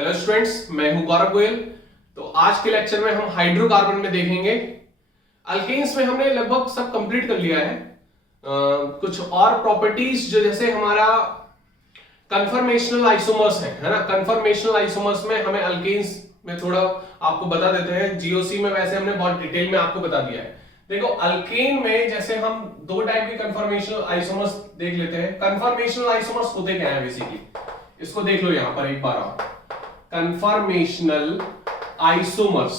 Hello students, मैं हूं गौरव गोयल। तो आज के लेक्चर में हम हाइड्रोकार्बन में देखेंगे। अल्केन्स में हमने लगभग सब कंप्लीट कर लिया है। कुछ और प्रॉपर्टीज जो जैसे हमारा कन्फर्मेशनल आइसोमर्स है ना। कन्फर्मेशनल आइसोमर्स में हमें अल्केन्स में थोड़ा आपको बता देते हैं। जीओसी में वैसे हमने बहुत डिटेल में आपको बता दिया है। देखो, अल्केन में जैसे हम दो टाइप के कन्फर्मेशनल आइसोमर्स देख लेते हैं। कन्फर्मेशनल आइसोमर्स होते क्या है बेसिकली, इसको देख लो यहां पर एक बार आप। कन्फर्मेशनल आइसोमर्स,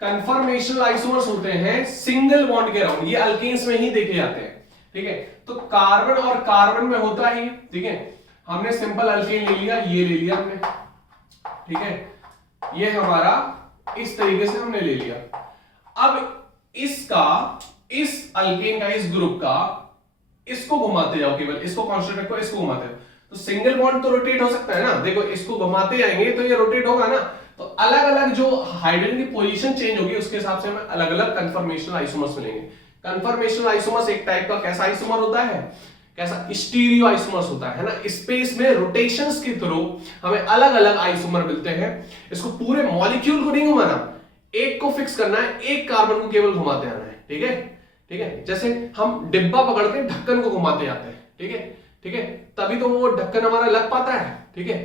कन्फर्मेशनल आइसोमर्स होते हैं सिंगल बॉन्ड के अराउंड। ये अल्केन्स में ही देखे जाते हैं, ठीक है। तो कार्बन और कार्बन में होता ही, ठीक है। हमने सिंपल अल्केन ले लिया, ये ले लिया हमने, ठीक है। ये हमारा इस तरीके से हमने ले लिया। अब इसका, इस अल्केन का, इस ग्रुप का, इसको घुमाते जाओ, केवल इसको कांस्टेंट रखो, इसको घुमाते जाओ तो सिंगल बॉन्ड तो रोटेट हो सकता है ना। देखो, इसको घुमाते जाएंगे तो ये रोटेट होगा ना। तो अलग अलग जो हाइड्रोजन की पोजीशन चेंज होगी उसके हिसाब से हमें अलग अलग कन्फर्मेशनल आइसोमर्स मिलेंगे। कन्फर्मेशनल आइसोमर्स एक टाइप का कैसा आइसोमर होता है, कैसा स्टीरियो आइसोमर्स होता है ना। स्पेस में रोटेशंस के थ्रू हमें अलग अलग आइसोमर मिलते हैं। इसको पूरे मॉलिक्यूल को नहीं घुमाना, एक को फिक्स करना है, एक कार्बन को केवल घुमाते आना है, ठीक है, ठीक है। जैसे हम डिब्बा पकड़ के ढक्कन को घुमाते जाते हैं, ठीक है, ठीक है, तभी तो वो ढक्कन हमारा लग पाता है, ठीक है।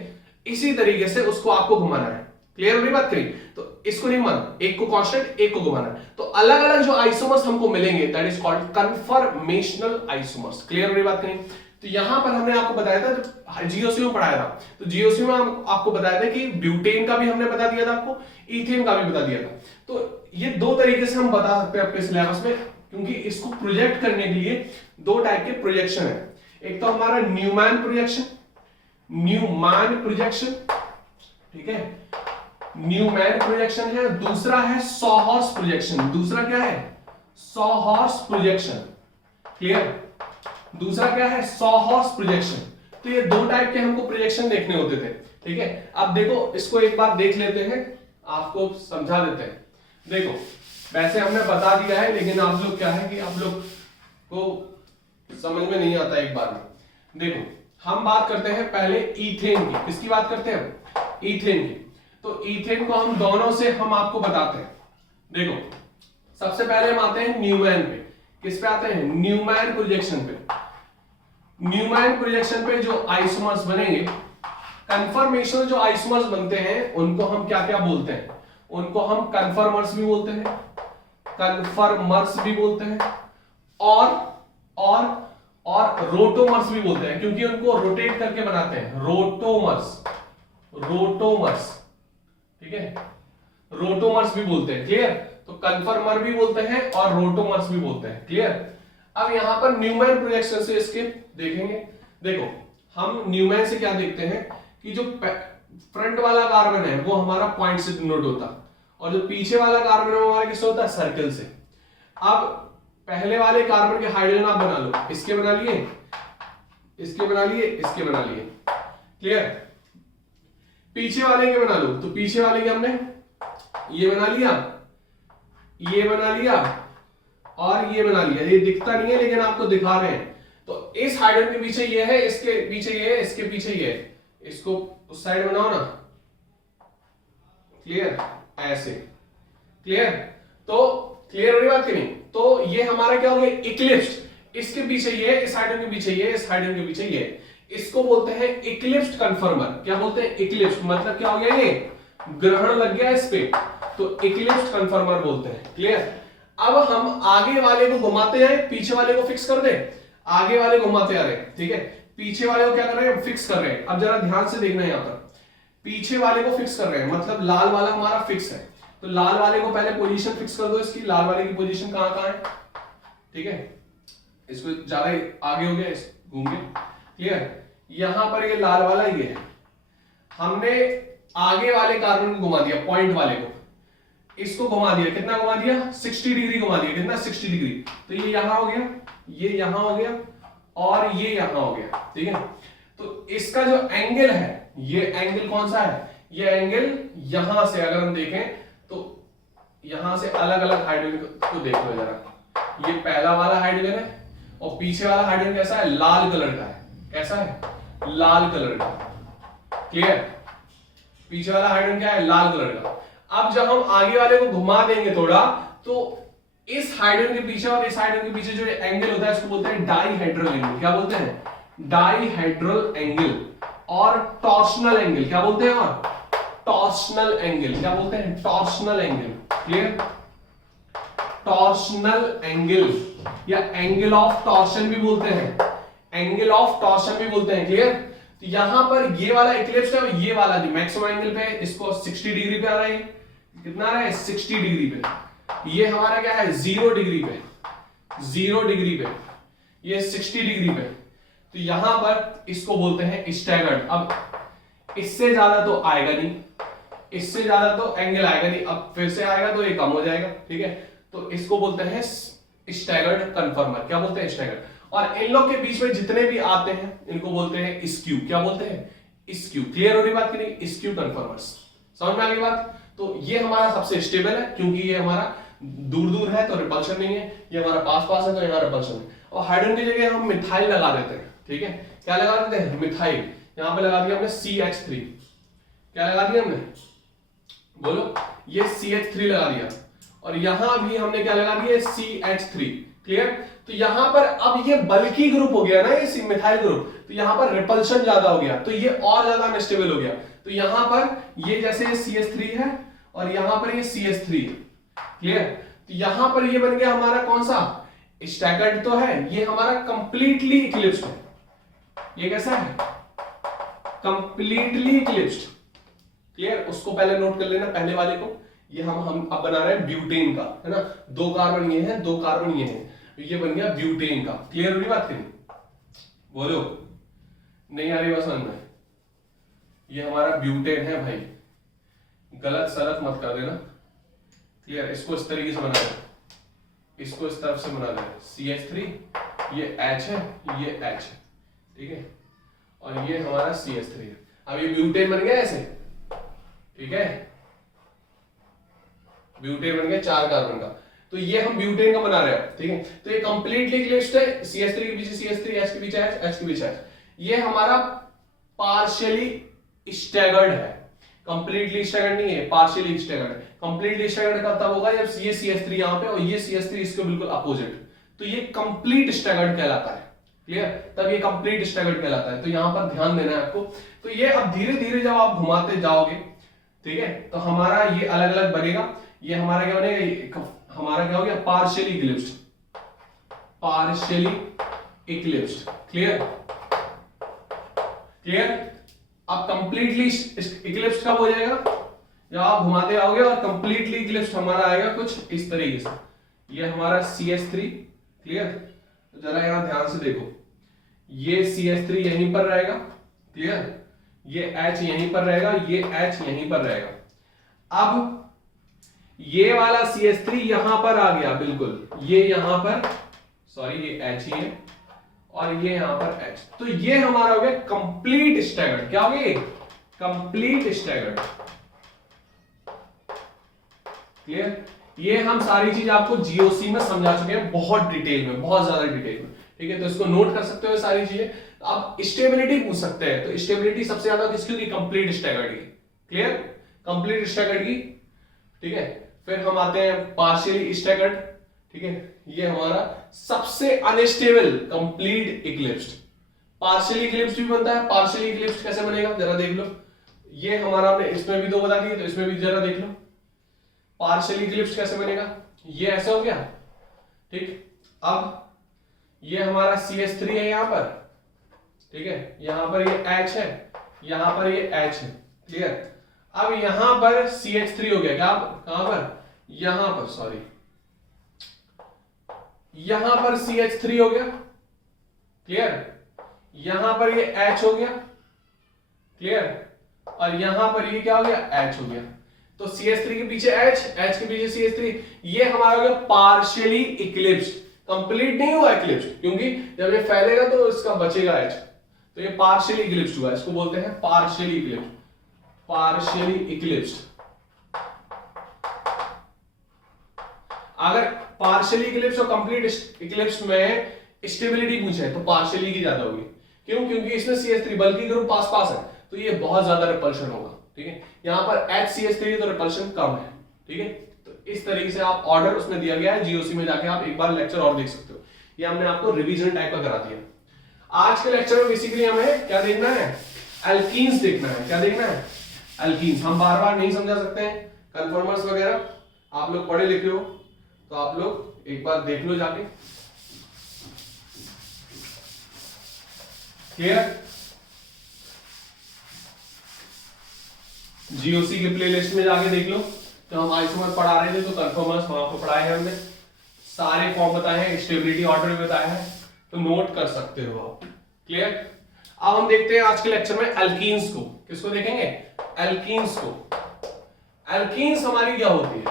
इसी तरीके से उसको आपको घुमाना है। क्लियर हो रही बात करी? तो इसको नहीं घुमाना, एक को कांस्टेंट, एक को घुमाना है। तो अलग अलग जो आइसोमर्स हमको मिलेंगे that is called conformational isomers. Clear हो रही बात करी? तो यहां पर हमने आपको बताया था, जीओसी में पढ़ाया था, तो जीओसी में हम आपको बताया था कि ब्यूटेन का भी हमने बता दिया था आपको, इथेन का भी बता दिया था। तो ये दो तरीके से हम बता सकते हैं अपने सिलेबस में, क्योंकि इसको प्रोजेक्ट करने के लिए दो टाइप के प्रोजेक्शन है। एक तो हमारा न्यूमैन प्रोजेक्शन, न्यूमैन प्रोजेक्शन, ठीक है, न्यूमैन प्रोजेक्शन है। दूसरा है सॉहॉर्स प्रोजेक्शन। दूसरा क्या है? सॉहॉर्स प्रोजेक्शन। क्लियर? दूसरा क्या है? सॉहॉर्स प्रोजेक्शन। तो ये दो टाइप के हमको प्रोजेक्शन देखने होते थे, ठीक है। अब देखो, इसको एक बार देख लेते हैं, आपको समझा देते हैं। देखो, वैसे हमने बता दिया है, लेकिन आप लोग क्या है कि आप लोग को समझ में नहीं आता एक बार में। देखो, हम बात करते हैं पहले ईथेन की। किसकी बात करते हैं? ईथेन की। तो ईथेन को हम दोनों से हम आपको बताते हैं। देखो, सबसे पहले हम आते हैं न्यूमैन पे। किस पे आते हैं? न्यूमैन प्रोजेक्शन पे। न्यूमैन प्रोजेक्शन पे जो आइसोमर्स बनेंगे, कन्फर्मेशनल जो आइसोमर्स बनते हैं उनको हम क्या क्या बोलते हैं? उनको हम कन्फर्मर्स भी बोलते हैं, कन्फर्मर्स भी बोलते हैं, और रोटोमर्स भी बोलते हैं, क्योंकि उनको रोटेट करके बनाते हैं। रोटोमर्स, रोटोमर्स, ठीक है, रोटोमर्स भी बोलते हैं। क्लियर? तो कन्फर्मर भी बोलते हैं और रोटोमर्स भी बोलते हैं। क्लियर? अब यहां पर न्यूमैन प्रोजेक्शन से इसके देखेंगे। देखो, हम न्यूमैन से क्या देखते हैं कि जो फ्रंट वाला कार्बन है वो हमारा पॉइंट से डिनोट होता, और जो पीछे वाला कार्बन है वो हमारा किससे होता है? सर्कल से। अब पहले वाले कार्बन के हाइड्रोजन आप बना लो, इसके बना लिए, इसके बना लिए, इसके बना लिए। क्लियर? पीछे वाले के बना लो, तो पीछे वाले के हमने ये बना लिया, ये बना लिया और ये बना लिया। ये दिखता नहीं है लेकिन आपको दिखा रहे हैं। तो इस हाइड्रोजन के पीछे ये है, इसके पीछे ये है, इसके पीछे ये है। इसको उस साइड बनाओ ना। क्लियर? ऐसे। क्लियर? तो क्लियर हो रही बात कि नहीं? तो ये हमारा क्या हो गया? इक्लिप्स्ड। इसके पीछे ये, इस हाइड्रोजन के पीछे ये, इस हाइड्रोजन के पीछे ये। इसको बोलते हैं इक्लिप्स्ड कन्फर्मर। क्या बोलते हैं? इक्लिप्स्ड। मतलब क्या हो गया? ये ग्रहण लग गया इस पे, तो इक्लिप्स्ड कन्फर्मर बोलते हैं। क्लियर? अब हम आगे वाले को घुमाते हैं, पीछे वाले को फिक्स कर दे। आगे वाले घुमाते आ रहे हैं, ठीक है, पीछे वाले को क्या कर रहे हैं? फिक्स कर रहे हैं। अब जरा ध्यान से देखना है, यहां पर पीछे वाले को फिक्स कर रहे हैं, मतलब लाल वाला हमारा फिक्स है। तो लाल वाले को पहले पोजीशन फिक्स कर दो। इसकी लाल वाले की पोजीशन कहां कहां है, ठीक है। इसको ज्यादा आगे हो गया घूम के। क्लियर? यहां पर ये लाल वाला ये है, हमने आगे वाले कार्बन को घुमा दिया, पॉइंट वाले को, इसको घुमा दिया। कितना घुमा दिया? 60 डिग्री घुमा दिया। कितना? 60 डिग्री। तो ये यहां हो गया, ये यहां हो गया और ये यहां हो गया, ठीक है। तो इसका जो एंगल है, ये एंगल कौन सा है? ये एंगल यहां से अगर हम देखें तो यहां से अलग अलग हाइड्रोजन को देख लो जरा। ये पहला वाला हाइड्रोजन है और पीछे वाला हाइड्रोजन कैसा है? लाल कलर का है। कैसा है? लाल कलर का। क्लियर? पीछे वाला हाइड्रोजन क्या है, लाल कलर का। अब जब हम आगे वाले को घुमा देंगे थोड़ा, तो इस हाइड्रोजन के पीछे और इस हाइड्रोजन के पीछे जो एंगल होता है उसको बोलते हैं डाईहेड्रल एंगल। क्या बोलते हैं, डाईहेड्रल एंगल। और टॉर्शनल एंगल क्या बोलते हैं, और टॉर्शनल एंगल क्या बोलते हैं, torsional angle. Clear, torsional angle या एंगल ऑफ टॉर्शन भी बोलते हैं, एंगल ऑफ टॉर्शन भी बोलते हैं। क्लियर, तो यहां पर ये वाला इक्लिप्स है और ये वाला जो मैक्सिमम एंगल पे है, इसको 60 डिग्री पे आ रहा है। कितना आ रहा है, 60 डिग्री पे। ये हमारा क्या है, 0 डिग्री पे, 0 डिग्री पे, ये 60 डिग्री पे। तो यहां पर इसको बोलते हैं स्टैगर्ड। अब इससे ज्यादा तो आएगा नहीं, इससे ज्यादा तो एंगल आएगा नहीं, अब फिर से आएगा तो ये कम हो जाएगा। ठीक है, तो इसको बोलते हैं स्टैगर्ड कन्फर्मर। क्या बोलते हैं, स्टैगर्ड। और इन लोग के बीच में जितने भी आते हैं इनको बोलते हैं स्क्यू। क्या बोलते हैं, स्क्यू। क्लियर हो रही बात की नहीं, स्क्यू कन्फर्मर्स। समझ में आ गई बात। तो ये हमारा सबसे स्टेबल है, क्योंकि ये हमारा दूर दूर है तो रिपल्शन नहीं है, ये हमारा पास पास है तो यहाँ रिपल्शन है। और हाइड्रोजन की जगह हम मिथाइल लगा देते हैं। ठीक है, क्या लगा देते हैं, मिथाइल। यहां पे लगा दिया हमने CH3। क्या लगा दिया हमने, बोलो, ये CH3 लगा दिया। और यहां भी हमने क्या लगा दिया, CH3। क्लियर, तो यहां पर अब ये बल्की ग्रुप हो गया ना, ये मिथाइल ग्रुप, तो यहां पर रिपल्शन ज्यादा हो गया, तो ये और ज्यादा अनस्टेबल हो गया। तो यहां पर ये जैसे ये CH3 है और यहां पर ये CH3 है। क्लियर, तो यहां पर ये बन गया हमारा कौन सा, स्टैगर्ड तो है, ये हमारा कंप्लीटली इक्लिप्स्ड है। ये कैसा है, कंप्लीटली इक्लिप्स्ड। क्लियर, उसको पहले नोट कर लेना, पहले वाले को। ये हम अब बना रहे हैं ब्यूटेन का, है ना। 2 कार्बन ये हैं, 2 कार्बन ये हैं, ये बन गया ब्यूटेन का। क्लियर हो रही बात करें, बोलो, नहीं आ रही बात समझ में। ये हमारा ब्यूटेन है भाई, गलत सलत मत कर देना। क्लियर, इसको इस तरीके से बना देना, इसको इस तरफ से बना देना। CH3, ये H है, ये H है। ठीक है, और ये हमारा CH3 है। अब ये ब्यूटेन बन गया ऐसे। ठीक है, ब्यूटेन बन गया 4 कार्बन का। तो ये हम ब्यूटेन का बना रहे हैं। ठीक है, तो ये कंप्लीटली इक्लिप्स्ड है, CH3 के पीछे CH3, H के पीछे H, H के पीछे H। ये हमारा पार्शियली स्टैगर्ड है, कंप्लीटली स्टैगर्ड नहीं है, पार्शियली स्टैगर्ड है। कंप्लीटली स्टैगर्ड तब होगा जब ये CH3 यहां पे और ये CH3 इसके बिल्कुल अपोजिट, तो ये कंप्लीट स्टैगर्ड कहलाता है। क्लियर, तब ये कंप्लीट स्टैगर्ड कहलाता है। तो यहां पर ध्यान देना है आपको। तो ये अब धीरे धीरे जब आप घुमाते जाओगे, ठीक है, तो हमारा ये अलग अलग बनेगा। ये हमारा क्या बनेगा, हमारा क्या हो गया, partially eclipsed, partially eclipsed. Clear, clear. अब कंप्लीटली इक्लिप्स्ड कब हो जाएगा, जब आप घुमाते आओगे और कंप्लीटली इक्लिप्स्ड हमारा आएगा कुछ इस तरीके से। ये हमारा CH3। क्लियर, तो जरा यहां ध्यान से देखो, ये CH3 यहीं पर रहेगा। क्लियर, ये H यहीं पर रहेगा, ये H यहीं पर रहेगा। अब ये वाला CH3 यहां पर आ गया, बिल्कुल ये यहां पर, सॉरी ये H ही है, और ये यहां पर H। तो ये हमारा हो गया कंप्लीट स्टैगर्ड। क्या हो गया, कंप्लीट स्टैगर्ड। क्लियर, ये हम सारी चीज आपको GOC में समझा चुके हैं, बहुत डिटेल में, बहुत ज्यादा डिटेल में। ठीक है, तो इसको नोट कर सकते हो सारी चीजें। आप स्टेबिलिटी पूछ सकते हैं, तो स्टेबिलिटी सबसे ज्यादा किसकी होगी, कंप्लीट स्टैगर्ड की। क्लियर, कंप्लीट स्टैगर्ड की। ठीक है, फिर हम आते हैं पार्शियली स्टैगर्ड। ठीक है, ये हमारा सबसे unstable complete eclipsed. Partially eclipsed भी बनता है। पार्शियली इक्लिप्स्ड कैसे बनेगा जरा देख लो। ये हमारा हमने इसमें भी 2 बता दिए, तो इसमें भी जरा देख लो पार्शियली इक्लिप्स्ड कैसे बनेगा। ये ऐसा हो गया। ठीक, अब ये हमारा CH3 है यहां पर। ठीक है, यहां पर ये H है, यहां पर ये H है। क्लियर, अब यहां पर CH3 हो गया। क्या, कहां पर, यहां पर, सॉरी यहां पर CH3 हो गया। क्लियर, यहां पर ये H हो गया। क्लियर, और यहां पर ये क्या हो गया, H हो गया। तो CH3 के पीछे H, H के पीछे CH3, ये हमारा हो गया पार्शियली इक्लिप्स्ड। कंप्लीट नहीं हुआ इक्लिप्स्ड, क्योंकि जब ये फैलेगा तो इसका बचेगा H, तो ये पार्शियली इक्लिप्स्ड हुआ। इसको बोलते हैं पार्शियली इक्लिप्स्ड, पार्शियली इक्लिप्स्ड। अगर पार्शियली इक्लिप्स्ड और कंप्लीट इक्लिप्स्ड में स्टेबिलिटी पूछे तो पार्शियली की ज्यादा होगी। क्यों, क्योंकि इसमें CH3 बल्कि ग्रुप पास पास है, तो ये बहुत ज्यादा रिपल्शन होगा, ठीक है। यहाँ पर HCH3 तो रिपल्शन कम है, ठीक है। तो इस तरीके से आप ऑर्डर उसमें दिया गया है, GOC में जाके आप एक बार लेक्चर और देख सकते हो। ये हमने आपको रिवीजन टाइप का करा दिया। आज के लेक्चर में बेसिकली हमें क्या देखना है, एल्कीन्स देखना है। क्या देखना है, एल्कीन्स। हम बार बार नहीं समझा सकते हैं कन्फर्मर्स वगैरह, आप लोग पढ़े लिखे हो तो आप लोग एक बार देख लो जाके, क्लियर। GOC के प्लेलिस्ट में जाके देख लो, तो हम आइसोमर पढ़ा रहे थे तो कन्फर्मर्स वहां पर पढ़ाए हैं हमने, सारे फॉर्म बताए हैं, स्टेबिलिटी ऑर्डर भी बताया है, तो नोट कर सकते हो आप, क्लियर। अब हम देखते हैं आज के लेक्चर में एल्कीन्स को। किसको देखेंगे, एल्कीन्स को। एल्कीन्स हमारी क्या होती है,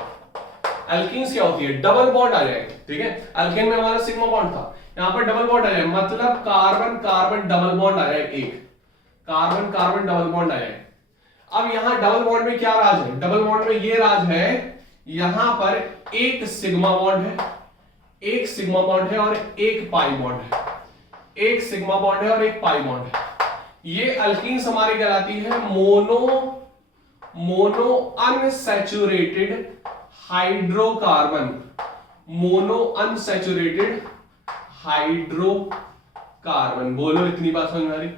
एल्कीन्स क्या होती है, डबल बॉन्ड आ जाएगा, ठीक है। एल्केन में हमारा सिग्मा बॉन्ड था, यहां पर डबल बॉन्ड आ जाएगा, मतलब कार्बन कार्बन डबल बॉन्ड आ जाएगा, एक कार्बन कार्बन डबल बॉन्ड आ जाएगा। अब यहां डबल बॉन्ड में क्या राज है, डबल बॉन्ड में ये राज है, यहां पर एक सिग्मा बॉन्ड है, एक सिग्मा बॉन्ड है और एक पाई बॉन्ड है, एक सिग्मा बॉन्ड है और एक पाई बॉन्ड है। ये अल्कीन्स हमारी कहलाती है mono unsaturated hydrocarbon, mono unsaturated hydrocarbon. बोलो इतनी बात समझ में आ रही,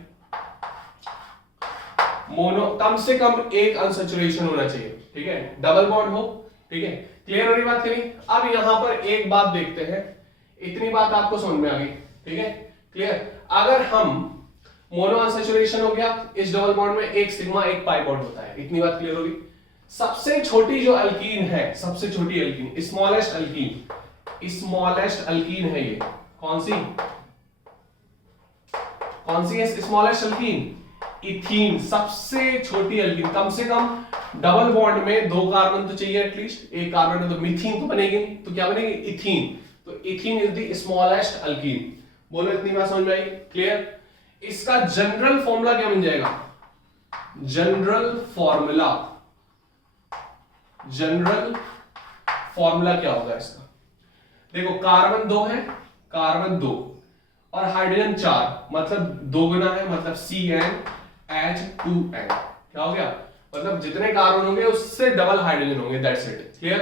मोनो कम से कम एक अनसैचुरेशन होना चाहिए, ठीक है, डबल बॉन्ड हो, ठीक है, क्लियर हो रही बात करी। अब यहां पर एक बात देखते हैं, इतनी बात आपको समझ में आ गई, ठीक है, क्लियर। अगर हम मोनो अनसैचुरेशन हो गया, इस डबल बॉन्ड में एक सिग्मा एक पाई बॉन्ड होता है, इतनी बात क्लियर होगी। सबसे छोटी जो अल्कीन है, सबसे छोटी alkyne, smallest alkyne, smallest alkyne है ये, कौन सी है स्मॉलेस्ट अल्कीन, इथीन। सबसे छोटी अल्कीन, कम से कम डबल बॉन्ड में दो कार्बन तो चाहिए एटलीस्ट, एक कार्बन में तो मीथीन तो बनेगी नहीं, तो क्या बनेगी, इथीन। तो ethene is the smallest alkyne. बोलो इतनी बात समझ में आई, क्लियर। इसका जनरल फॉर्मूला क्या बन जाएगा, जनरल फॉर्मूला क्या होगा इसका, देखो कार्बन 2 है, कार्बन 2 और हाइड्रोजन 4, मतलब 2 गुना है, मतलब CnH2n। क्या हो गया, मतलब जितने कार्बन होंगे उससे डबल हाइड्रोजन होंगे, दैट्स इट, क्लियर।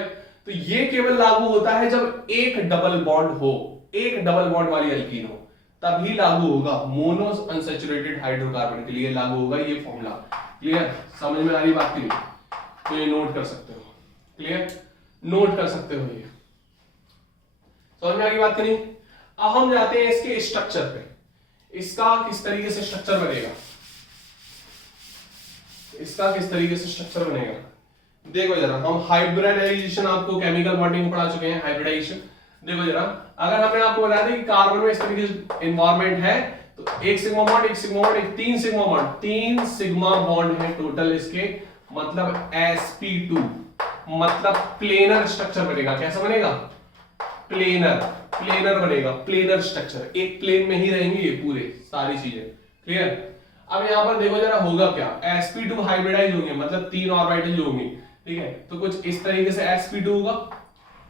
तो ये केवल लागू होता है जब एक डबल बॉन्ड हो, एक डबल बॉन्ड वाली अल्कीन हो, तभी लागू होगा। मोनो अनसैचुरेटेड हाइड्रोकार्बन के लिए लागू होगा ये फॉर्मूला, क्लियर। समझ में आ रही बात की, तो ये नोट कर सकते हो, क्लियर, नोट कर सकते हो, ये समझ में आ गई बात करी। अब हम जाते हैं इसके स्ट्रक्चर पे, इसका किस तरीके से स्ट्रक्चर बनेगा, इसका किस तरीके से स्ट्रक्चर बनेगा। देखो जरा, हम हाइब्रिडाइजेशन आपको केमिकल बॉन्डिंग में पढ़ा चुके हैं, हाइब्रिडाइजेशन। देखो जरा, अगर हमने आपको बता दें कि कार्बन में इस तरीके से एनवायरनमेंट है, तो एक सिग्मा बॉन्ड, एक सिग्मा बॉन्ड, एक 3 सिग्मा बॉन्ड, 3 सिग्मा बॉन्ड है टोटल इसके, मतलब sp2, मतलब प्लेनर स्ट्रक्चर बनेगा। कैसा बनेगा, प्लेनर बनेगा, प्लेनर स्ट्रक्चर, एक प्लेन में ही रहेंगे ये पूरे सारी चीजें, क्लियर। अब यहां पर देखो जरा होगा क्या, sp2 हाइब्रिडाइज होंगे, मतलब 3 ऑर्बिटल होंगे, ठीक है। तो कुछ इस तरीके से sp2 होगा,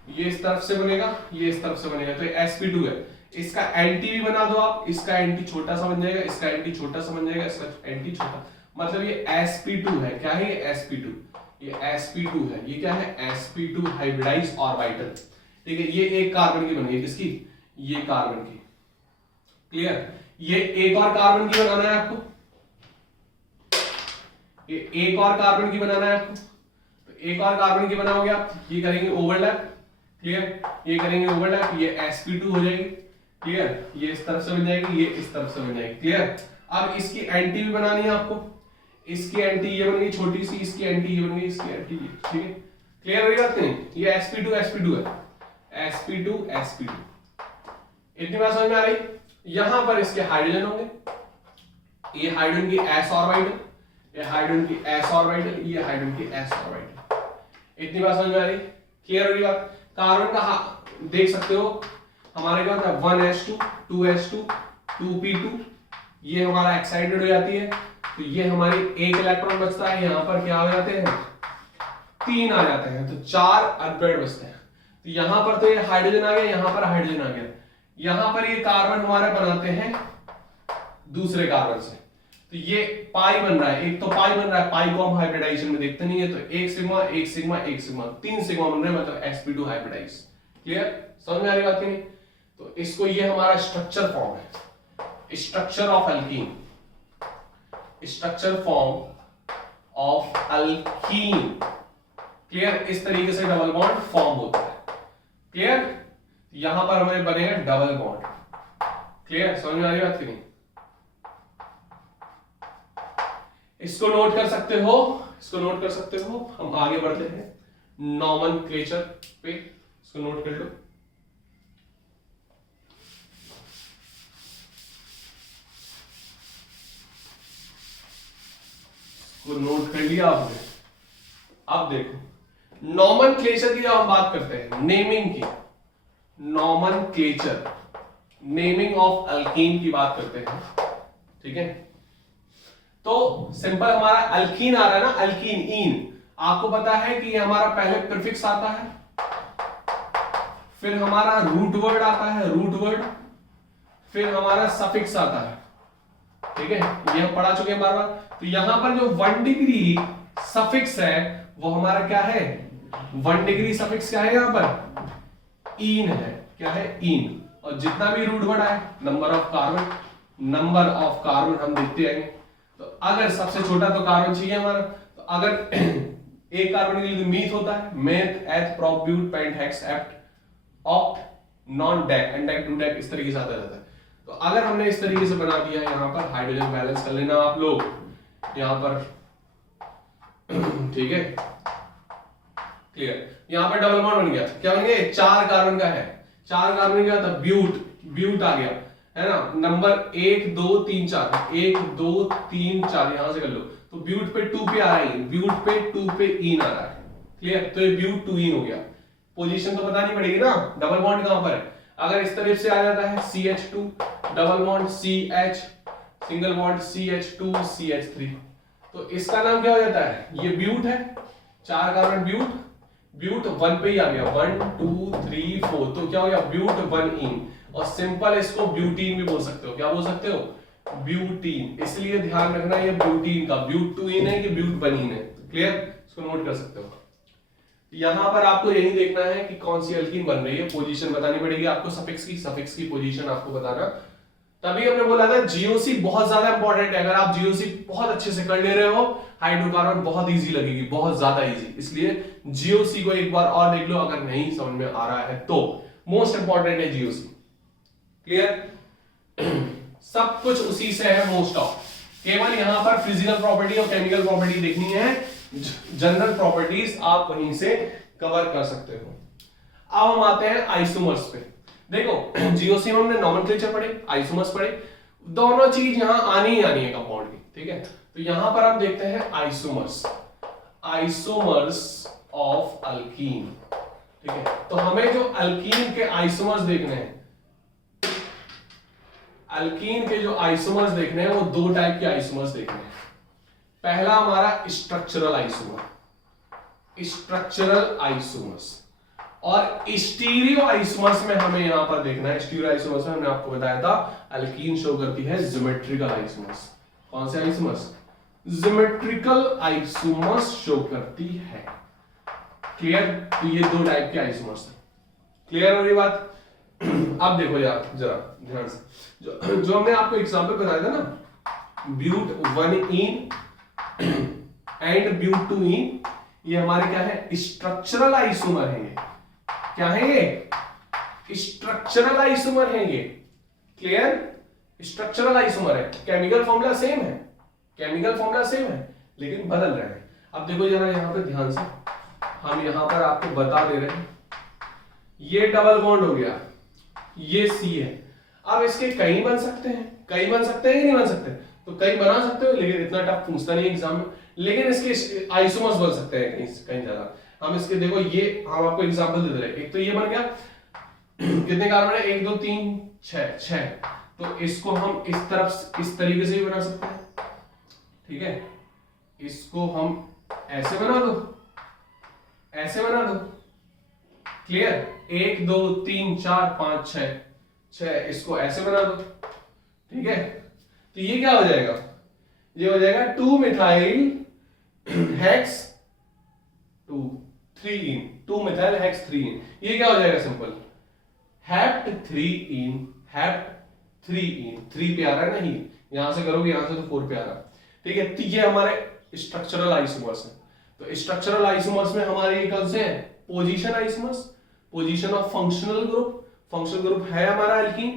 ये इस तरफ से बनेगा, ये इस तरफ से बनेगा, तो ये sp2 है। इसका एंटी भी बना दो आप, इसका एंटी छोटा सा बन जाएगा, इसका एंटी छोटा सा बन जाएगा, इसका एंटी छोटा, मतलब ये sp2 है। क्या है ये sp2, ये sp2 है, ये क्या है sp2 हाइब्रिडाइज ऑर्बिटल, ठीक है। ये एक कार्बन की बनी है, किसकी, ये कार्बन की, क्लियर। ये एक और कार्बन की बनाना है आपको, ये एक और कार्बन की बनाना है आपको, तो एक और कार्बन की बनाओगे आप, ये करेंगे ओवरलैप, क्लियर, ये करेंगे ओवरलैप, ये sp2 हो जाएगी, क्लियर, ये इस तरफ से बन जाएगी, ये इस तरफ से बन जाएगी, क्लियर। अब इसकी एंटी भी बनानी है आपको, इसकी एंटी ये बन गई छोटी सी, इसकी एंटी ये बन गई, इसकी एंटी ये, ठीक है, क्लियर हो गई बात नहीं। ये sp2 है, sp2 इतनी बात समझ में आ रही। यहां पर इसके हाइड्रोजन होंगे, ये हाइड्रोजन की s ऑर्बिटल, ये हाइड्रोजन की s ऑर्बिटल, ये हाइड्रोजन की s ऑर्बिटल, इतनी बात समझ में आ रही, क्लियर हो गई बात। कार्बन का देख सकते हो, हमारे क्या होता है 1s2 2s2 2p2, ये हमारा एक्साइटेड हो जाती है, तो ये हमारी एक इलेक्ट्रॉन बचता है, यहां पर क्या हो जाते हैं 3 आ जाते हैं, तो 4 अनपेयर्ड बचते हैं। तो यहां पर तो ये हाइड्रोजन आ गया, यहां पर हाइड्रोजन आ गया, यहां पर ये कार्बन हमारे बनाते हैं दूसरे कार्बन से, तो ये पाई बन रहा है, एक तो पाई बन रहा है, पाई को हम हाइब्रिडाइजेशन में देखते नहीं है, तो एक सिग्मा एक सिग्मा एक सिग्मा, 3 सिग्मा बन रहे हैं, मतलब sp2 हाइब्रिडाइज। क्लियर, समझ में आ रही बात की नहीं? तो इसको, ये हमारा स्ट्रक्चर फॉर्म है, structure of alkene, structure form of alkene. Clear, इस तरीके से डबल बॉन्ड फॉर्म होता है। क्लियर, यहां पर हमें बनेगा डबल बॉन्ड। क्लियर, समझ में आ रही बात की नहीं? इसको नोट कर सकते हो, इसको नोट कर सकते हो। हम आगे बढ़ते हैं नॉमेनक्लेचर पे, इसको नोट कर लो। इसको नोट कर लिया आपने। अब देखो नॉमेनक्लेचर की जब हम बात करते हैं, नेमिंग की, नॉमेनक्लेचर, नेमिंग ऑफ एल्कीन की बात करते हैं, ठीक है? तो सिंपल हमारा अल्कीन आ रहा है ना, अल्कीन, इन, आपको पता है कि हमारा पहले प्रीफिक्स आता है, फिर हमारा रूट वर्ड आता है, रूट वर्ड, फिर हमारा सफिक्स आता है, ठीक है? ये हम पढ़ा चुके हैं बार बार। तो यहां पर जो 1 डिग्री सफिक्स है वो हमारा क्या है, 1 डिग्री सफिक्स क्या है, यहां पर इन है, क्या है, इन। और जितना भी रूट वर्ड आए, number of carbon, number of carbon हम देखते आएंगे। तो अगर सबसे छोटा तो कार्बन चाहिए हमारा, तो अगर एक कार्बन के लिए मीथ होता है, meth, eth, prop, but, pent, hex, hept, oct, non, dec, undec, dodec, इस तरीके से आता रहता है। तो अगर हमने इस तरीके से बना दिया है, यहां पर हाइड्रोजन बैलेंस कर लेना आप लोग यहां पर, ठीक है? क्लियर, यहां पर डबल बॉन्ड बन गया, क्या बन गया, 4 कार्बन का है, 4 कार्बन क्या था, ब्यूट, ब्यूट आ गया है ना, नंबर 1 2 3 4, 1 2 3 4, यहां से कर लो। तो ब्यूट पे 2 पे आ रहा है, ब्यूट पे 2 पे इन आ रहा है। क्लियर, तो ये ब्यूट 2 इन हो गया। पोजीशन तो बतानी पड़ेगी ना, डबल बॉन्ड कहां पर है। अगर इस तरफ से आ जाता है CH2, double bond CH, single bond CH2 CH3, तो इसका नाम क्या हो जाता है, ये ब्यूट है, 4 कार्बन ब्यूट, ब्यूट 1 पे ही आ गया, 1 2 3 4, तो क्या हो गया, ब्यूट 1 इन। और सिंपल इसको ब्यूटीन भी बोल सकते हो, क्या बोल सकते हो, ब्यूटीन। इसलिए ध्यान रखना ये ब्यूटीन का, ब्यूट 2 इन है कि ब्यूट 1 इन है। क्लियर, इसको नोट कर सकते हो। यहां पर आपको यही देखना है कि कौन सी एल्कीन बन रही है, पोजीशन बतानी पड़ेगी आपको, सफिक्स की पोजीशन आपको बताना। तभी हमने बोला था जीओसी बहुत ज्यादा इंपॉर्टेंट है। अगर आप जीओसी बहुत अच्छे से कर ले रहे हो, हाइड्रोकार्बन बहुत इजी लगेगी, बहुत ज्यादा इजी। इसलिए जीओसी को एक बार और देख लो, अगर नहीं समझ में आ रहा है तो। मोस्ट इंपॉर्टेंट है जीओसी। क्लियर, सब कुछ उसी से है मोस्ट ऑफ। केवल यहां पर फिजिकल प्रॉपर्टी और केमिकल प्रॉपर्टी देखनी है, जनरल प्रॉपर्टीज आप वहीं से कवर कर सकते हो। अब हम आते हैं आइसोमर्स पे। देखो जीओसी में हमने नॉमेनक्लेचर पढ़े, आइसोमर्स पढ़े, दोनों चीज यहां आनी ही आनी है कंपाउंड की, ठीक है? तो यहां पर हम देखते हैं आइसोमर्स, आइसोमर्स ऑफ अल्कीन, ठीक है? तो हमें जो अल्कीन के आइसोमर्स देखने हैं, अल्कीन के जो आइसोमर्स देखने हैं वो 2 टाइप के आइसोमर्स देखने हैं। पहला हमारा स्ट्रक्चरल आइसोमर, स्ट्रक्चरल आइसोमर्स, और स्टीरियो आइसोमर्स में हमें यहां पर देखना है। स्टीरियो आइसोमर्स में हमने आपको बताया था अल्कीन शो करती है ज्योमेट्रिकल आइसोमर्स। कौन से आइसोमर्स, ज्योमेट्रिकल आइसोमर्स शो करती है। क्लियर, तो ये 2 टाइप के आइसोमर्स है। क्लियर हो रही बात? अब देखो यार जरा ध्यान से, जो हमने आपको एग्जांपल बताया था ना, ब्यूट 1 इन एंड ब्यूट 2 इन, ये हमारे क्या है, स्ट्रक्चरल आइसोमर है। ये क्या है, ये स्ट्रक्चरल आइसोमर है ये। क्लियर, स्ट्रक्चरल आइसोमर है। केमिकल फॉर्मूला सेम है, केमिकल फॉर्मूला सेम है, लेकिन बदल रहे हैं। अब देखो जरा यहां पे ध्यान से, हम यहां पर आपको बता दे रहे हैं, ये डबल बॉन्ड हो गया, ये सी है। अब इसके कई बन सकते हैं, कई बन सकते हैं कि नहीं बन सकते, तो कई बना सकते हो, लेकिन इतना टफ पूछता नहीं एग्जाम में। लेकिन इसके आइसोमर्स बन सकते हैं कहीं ज्यादा। हम इसके देखो, ये हम आपको एग्जांपल दे रहे हैं। एक तो ये बन गया, कितने कार्बन है, 1 2 3 6, तो इसको हम इस तरफ इस तरीके से भी बना सकते हैं, ठीक है? इसको हम ऐसे बना दो, ऐसे बना दो। क्लियर, 1 2 3 4 5 6, इसको ऐसे बना दो, ठीक है? तो ये क्या हो जाएगा, ये हो जाएगा 2 मिथाइल हेक्स 2 मिथाइल हेक्स 3 ये क्या हो जाएगा सिंपल हेप्ट 3 पे आ रहा है नहीं, यहां से करोगे यहां से तो 4 पे आ रहा है। ठीक है, तो ये हमारे स्ट्रक्चरल आइसोमर्स है। तो स्ट्रक्चरल आइसोमर्स में हमारे कौन से हैं? Position isomers, position of functional group है हमारा एल्कीन,